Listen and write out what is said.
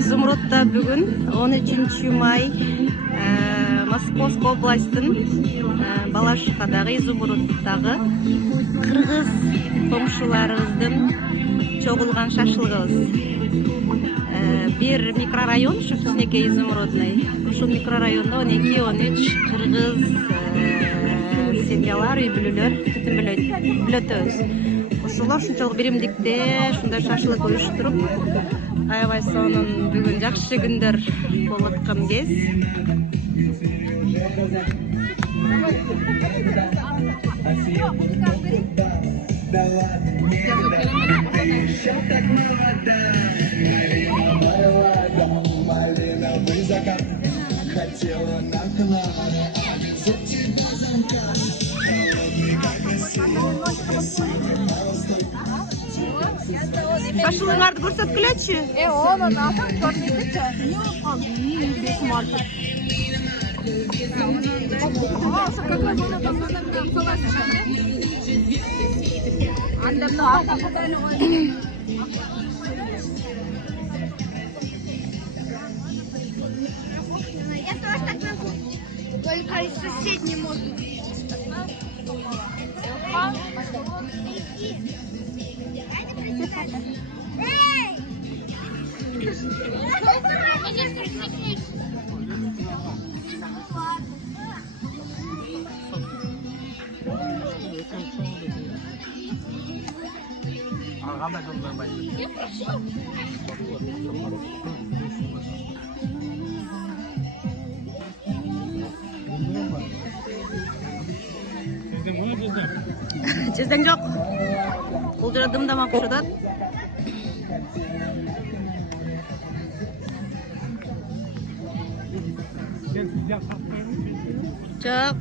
Изумрудта бүгін 13 май Московск областын Балашихадағы Изумрудтағы қырғыз комшуларыбыздын чогулган шашлыгыбыз. Bir микрорайон, şu кичинекей Изумрудный. Ушул микрорайонда 12-13 кыргыз семьялар, үй бүлөлөр түтүн бүлөтөбүз. Ушулар ушунчалык биримдикте ушундай шашлык уюштуруп, аябай сонун бүгүн жакшы күндөр болуп аткан кез. Шашлыгыңарды көрсөткүлөчү. Onu nasıl görmedikçe? Я тоже так могу. Только из соседней можно. Эй! Жездең жок. Бул жерде дымдамак ушатат. Жок.